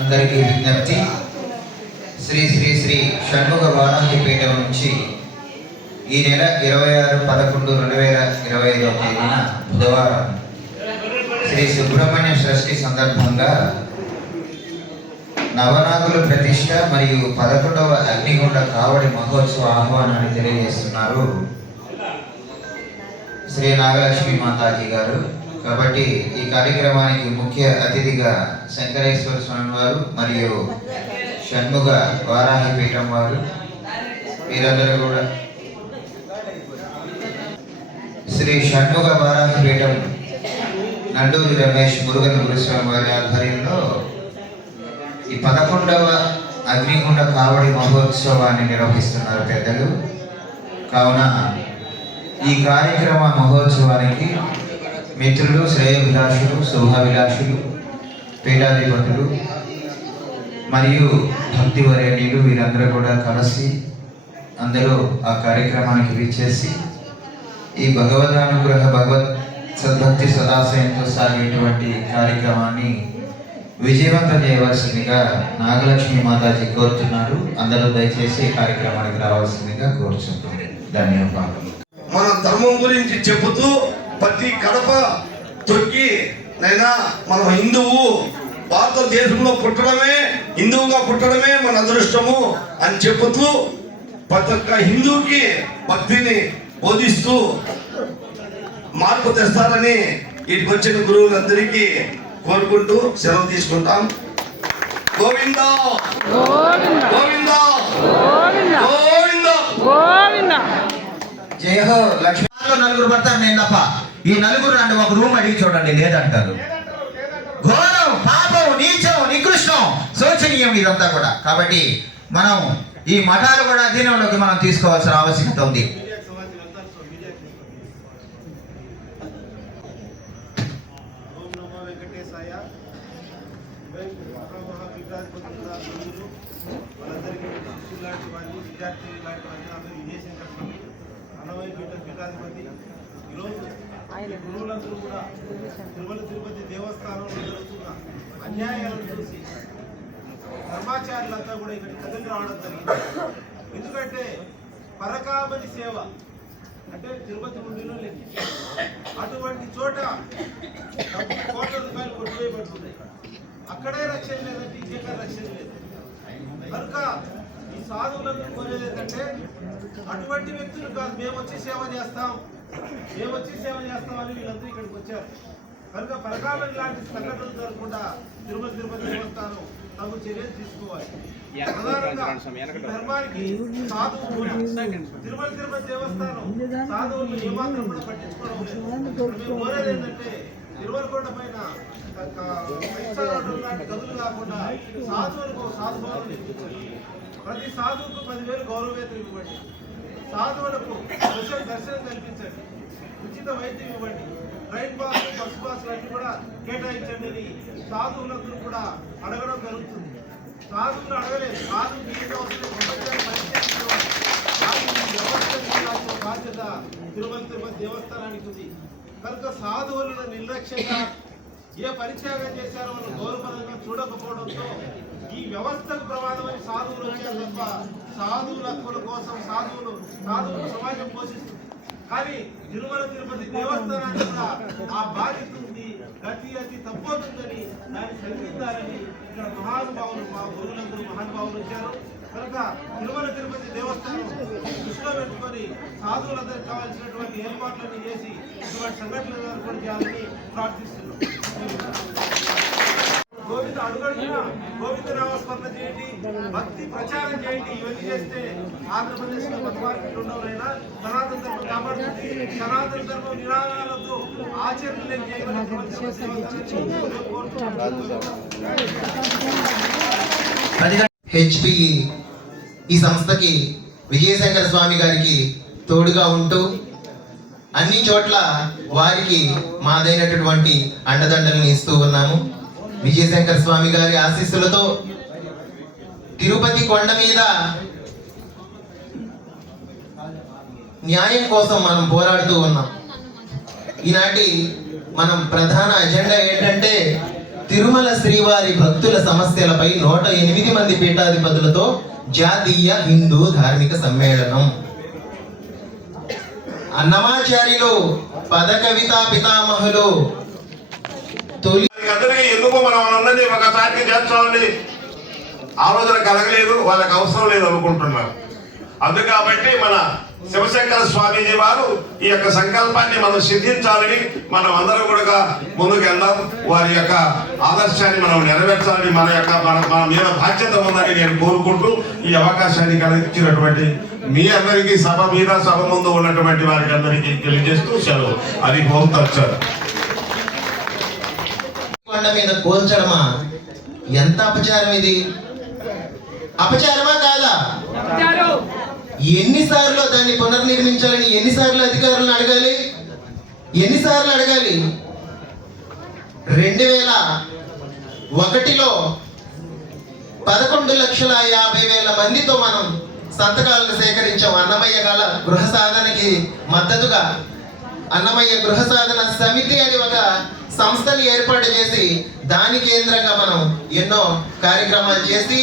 అందరికీ విజ్ఞప్తి. శ్రీ శ్రీ శ్రీ షణ్ముఖ వారాహిపీఠ నుంచి ఈ నెల ఇరవై ఆరు పదకొండు రెండు వేల ఇరవై ఐదవ తేదీన బుధవారం శ్రీ సుబ్రహ్మణ్య షష్ఠి సందర్భంగా నవనాథుల ప్రతిష్ట మరియు పదకొండవ అగ్నిగుండ కావడి మహోత్సవ ఆహ్వానాన్ని తెలియజేస్తున్నారు. శ్రీ నాగలక్ష్మి మాతాజీ గారు. కాబట్టి ఈ కార్యక్రమానికి ముఖ్య అతిథిగా శంకరేశ్వర స్వామి వారు మరియు షణ్ముగ వారాహి పీఠం వారు వీరందరూ కూడా. శ్రీ షణ్ముగ వారాహి పీఠం నండూరి రమేష్ మురుగన్ గురుస్వామి వారి ఆధ్వర్యంలో ఈ పదకొండవ అగ్నిగుండ కావడి మహోత్సవాన్ని నిర్వహిస్తున్నారు పెద్దలు. కావున ఈ కార్యక్రమ మహోత్సవానికి మిత్రులు శ్రేయభిలాషులు శుభాభిలాషులు పీఠాధిపతులు మరియు భక్తి వరేణ్యులు వీరందరూ కూడా కలిసి అందరూ ఆ కార్యక్రమానికి విచ్చేసి ఈ భగవదానుగ్రహ భగవత్ సద్భక్తి సదాశయంతో సాగేటువంటి కార్యక్రమాన్ని విజయవంతం చేయవలసిందిగా నాగలక్ష్మి మాతాజీ కోరుతున్నారు. అందరూ దయచేసి కార్యక్రమానికి రావాల్సిందిగా కోరుచున్నాం. ధన్యవాదాలు. మన ధర్మం గురించి చెబుతూ ప్రతి కడప తొక్కి నైనా మనం హిందువు భారతదేశంలో పుట్టడమే హిందువుగా పుట్టడమే మన అదృష్టము అని చెబుతూ ప్రతి ఒక్క హిందువుకి భక్తిని బోధిస్తూ మార్పు తెస్తారని ఇటుకు వచ్చిన గురువులందరికీ కోరుకుంటూ సెలవు తీసుకుంటాం. గోవిందా! గోవిందా! గోవిందా! గోవింద! జయ హో లక్ష్మీ. నలుగురు పడతారు నేను తప్ప. ఈ నలుగురు రండి ఒక రూమ్ అడిగి చూడండి లేదంటారు. ఘోరం పాపం నీచం నికృష్టం శోచనీయం ఇదంతా కూడా. కాబట్టి మనం ఈ మఠాలు కూడా అధీనంలోకి మనం తీసుకోవాల్సిన ఆవశ్యకత ఉంది. ఓం లాంటి వాళ్ళు విద్యార్థులు లాంటి వాళ్ళు అందరూ విజయశంకర్ స్వామి అన్నమయ్య పీఠ పీఠాధిపతి ఈరోజు ఈ గురువులందరూ కూడా తిరుమల తిరుపతి దేవస్థానంలో జరుగుతున్న అన్యాయాలను చూసి ధర్మాచార్యులంతా కూడా ఇక్కడ కదిలి రావడం జరిగింది. ఎందుకంటే పరకామని సేవ అంటే తిరుపతి ఉండిలో లెక్క అటువంటి చోట డబ్బు కోట్ల రూపాయలు కొట్టువేయబడుతుంది అక్కడే రక్షణ లేదంటే ఇంకెక్కడ రక్షణ లేదు. కనుక ఈ సాధువులకు కోరేది ఏంటంటే అటువంటి వ్యక్తులు కాదు మేము వచ్చి సేవ చేస్తాం. మేము వచ్చి సేవ చేస్తాం అని వీళ్ళందరూ ఇక్కడికి వచ్చారు. కనుక పరకాలం లాంటి సంఘటనలు జరగకుండా తిరుమల తిరుపతి దేవస్థానం తగు చర్యలు తీసుకోవాలి. ప్రధానంగా ధర్మానికి తిరుమల తిరుపతి దేవస్థానం సాధువులు ఏమాత్రం కూడా పట్టించుకోవడం కోరేది ఏంటంటే తిరుమల కొండ పైన లాంటి గదులు కాకుండా సాధువులకు సాధుభావం ప్రతి సాధువుకు పదివేలు గౌరవ వేతనం ఇవ్వండి. సాధువులకు స్పెషల్ దర్శనం కల్పించండి. ఉచిత వైద్యం ఇవ్వండి. రైన్ బాస్ బస్ బాస్ అన్ని కూడా కేటాయించండి అని సాధువులందరూ కూడా అడగడం జరుగుతుంది. సాధువులు అడగలేదు. సాధువు మీతో వస్తే బాధ్యత తిరుమల తిరుమల దేవస్థానానికి ఉంది. కనుక సాధువులను నిర్లక్ష్యంగా ఏ పరిత్యాగం చేశారో వాళ్ళు గౌరవపరంగా చూడకపోవడంతో ఈ వ్యవస్థకు ప్రమాదమని సాధువులు వచ్చారు తప్ప సాధువుల హక్కుల కోసం సాధువులు సాధువులు సమాజం పోషిస్తుంది. కానీ తిరుమల తిరుపతి దేవస్థానాన్ని కూడా ఆ బాధ్యత ఉంది గతి అతి తప్పవుతుందని దాన్ని సరిదిద్దాలని ఇక్కడ మహానుభావులు మా గురువులందరూ మహానుభావులు వచ్చారు. కనుక తిరుమల తిరుపతి దేవస్థానం దృష్టిలో పెట్టుకొని సాధువులందరికీ కావాల్సినటువంటి ఏర్పాట్లన్నీ చేసి ఇటువంటి సంఘటనలు ఏర్పాటు చేయాలని ప్రార్థిస్తున్నాం. అడుగడుగున గోవింద నామస్మరణ చేయండి భక్తి ప్రచారం చేయండి ఇవన్నీ చేస్తే ఆంధ్రప్రదేశ్లో కొత్త మార్కెట్ సనాతన ధర్మం కాపాడుతుంది. సనాతన ధర్మం నిరాధారాలతో ఆచరణలు హెచ్పిఈ ఈ సంస్థకి విజయశంకర స్వామి గారికి తోడుగా ఉంటూ అన్ని చోట్ల వారికి మాదైనటువంటి అండదండలను ఇస్తూ ఉన్నాము. విజయశంకర స్వామి గారి ఆశీస్సులతో తిరుపతి కొండ మీద న్యాయం కోసం మనం పోరాడుతూ ఉన్నాం. ఈనాటి మనం ప్రధాన అజెండా ఏంటంటే తిరుమల శ్రీవారి భక్తుల సమస్యలపై నూట ఎనిమిది మంది పీఠాధిపతులతో జాతీయ హిందూ ధార్మిక సమ్మేళనం. అన్నమాచార్యులు పద కవితా పితామహులు మనం అన్నది ఒకసారికి చేర్చాలని ఆలోచన కలగలేదు వాళ్ళకి అవసరం లేదు అనుకుంటున్నారు. అందు కాబట్టి మన శివశంకర స్వామీజీ వారు ఈ యొక్క సంకల్పాన్ని మనం సిద్ధించాలని మనం అందరం కూడా ముందుకెళ్దాం. వారి యొక్క ఆదర్శాన్ని మనం నెరవేర్చాలని మన యొక్క మన మన మీద బాధ్యత ఉందని నేను కోరుకుంటూ ఈ అవకాశాన్ని కలిగించినటువంటి మీ అందరికీ సభ మీద సభ ముందు ఉన్నటువంటి వారికి అందరికీ తెలియజేస్తూ సెలవు. అది హోం తచ్చారు కొండ మీద కోల్చడమా? ఎంత అపచారం ఇది? అపచారమా కాదా? ఎన్నిసార్లు దాన్ని పునర్నిర్మించాలని ఎన్నిసార్లు అధికారులను అడగాలి? ఎన్నిసార్లు అడగాలి? రెండు వేల ఒకటిలో పదకొండు లక్షల యాభై వేల మందితో మనం సంతకాలను సేకరించాం. అన్నమయ్య గల గృహ సాధనకి మద్దతుగా అన్నమయ్య గృహ సాధన సమితి అని ఒక సంస్థని ఏర్పాటు చేసి దాని కేంద్రంగా మనం ఎన్నో కార్యక్రమాలు చేసి